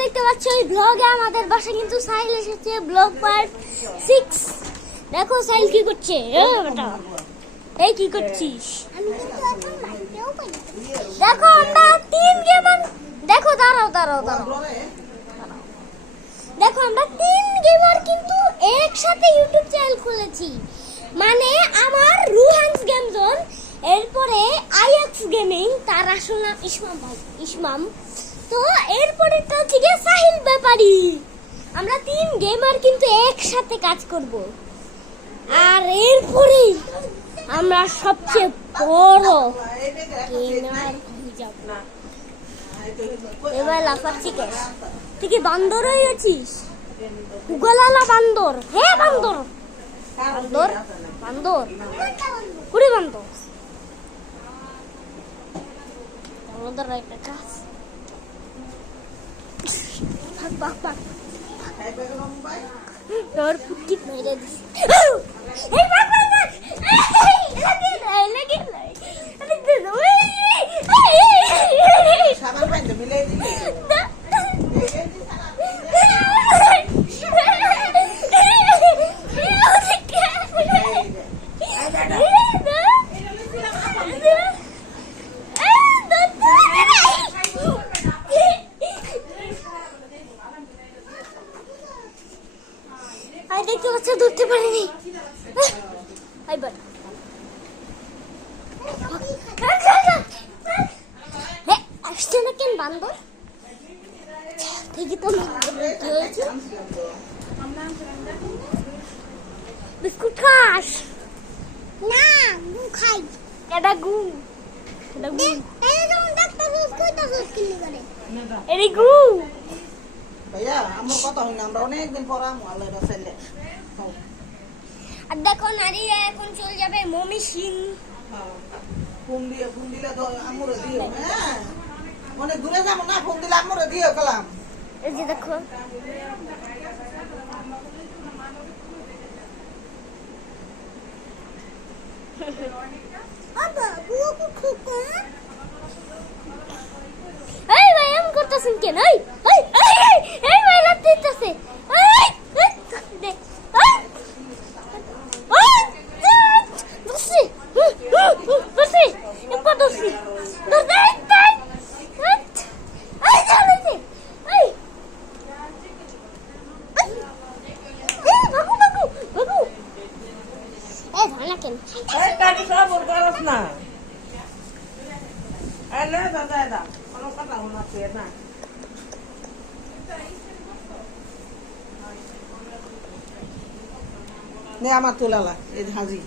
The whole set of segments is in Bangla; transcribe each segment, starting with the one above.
দেখতে পাচ্ছ এই ব্লগে আমাদের বাসা কিন্তু সাইল এসেছে, ব্লগ পার্ট 6। দেখো সাইল কি করছে। বেটা এই কি করছিস? দেখো আমরা 3 গেমার, দেখো দাঁড়াও দাঁড়াও দাঁড়াও, দেখো আমরা 3 গেমার কিন্তু একসাথে ইউটিউব চ্যানেল খুলেছি। মানে আমার রুহানস গেম জোন, এরপরে আইএক্স গেমিং, তার আসল নাম ইসমাম ভাই, ইসমাম। তো এরপরে তো হচ্ছে গিয়ে সাহিল ব্যাপারী। আমরা 3 গেমার কিন্তু একসাথে কাজ করব। আর এরপরে আমরা সবচেয়ে বড় গেমার হয়ে যাব। এবার লাফাচ্ছি কে? তুই কি বান্দর হয়ে গেছিস? গলালা বান্দর। হ্যাঁ বান্দর, বান্দর বান্দর, কুড়ি বান্দর। আমাদের একটা কাজ। ভাগ ভাগ ভাগ। তোর পুটকি মেরে দিস। এই ভাগ ভাগ ভাগ। লাগি লাগি লাগি। সাবান পাইতে মিলাই দিবি। আই দেখতে পাচ্ছ ধরতে পারিনি। আইবার আসছে না কেন বান্দর? ঠিকই তো কি হয়েছে? বিস্কুট খাস না? গু খাই। এটা গু, এটা গু। এই যেমন ডাক্তার কইতাছস কি করে? এরি গু। ভাইয়া আমার কথা হই না, আমরা অনেক দিন পর আমু আল্লাহর রাসূলে। আর দেখো নারীরা এখন চলে যাবে মমি সিং। ফোন দিলে তো আমরে দিও। হ্যাঁ অনেক দূরে যাবো না, ফোন দিলে আমরে দিও কলাম। এই যে দেখো এই ভাই এম করতেছেন কেন? এই এই এই ভাই লাত দিতেছে। এই দে বসি বসি একবার বসি ধর দে তাই। এই জানেতে এই এই বাবু বাবু বাবু এই ভানা কেন? এই টানি সব করছ না। এই না দাদা দাদা কোনো কথা হলো না। নে আমার তোলালা এই হাজি।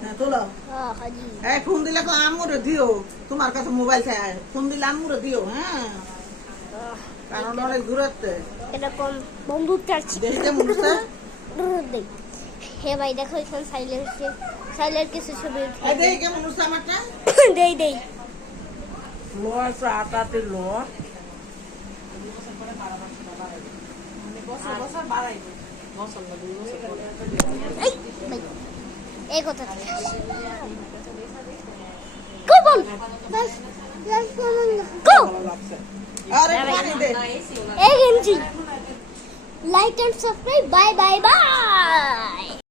হ্যাঁ তোলা। হ্যাঁ হাজি। এই ফোন দিলে তো আমরে দিও, তোমার কাছে মোবাইল চাই, ফোন দিলে আমরে দিও। হ্যাঁ কারণ অনেক দূরত্বে এরকম বন্দুক চাচ্ছি দেখতে মনসা। দেখ হে ভাই দেখো এখানে সাইলের কিছু ছবি এই দেই কেমন মনসা আমারটা দেই দেই লো আটাতে লো বছর বাড়াইবে বছর না 2 বছর পরে। এই ভাই এই কথা কো বল কো আরে পানি দে এই গেঞ্জি like and subscribe bye bye by.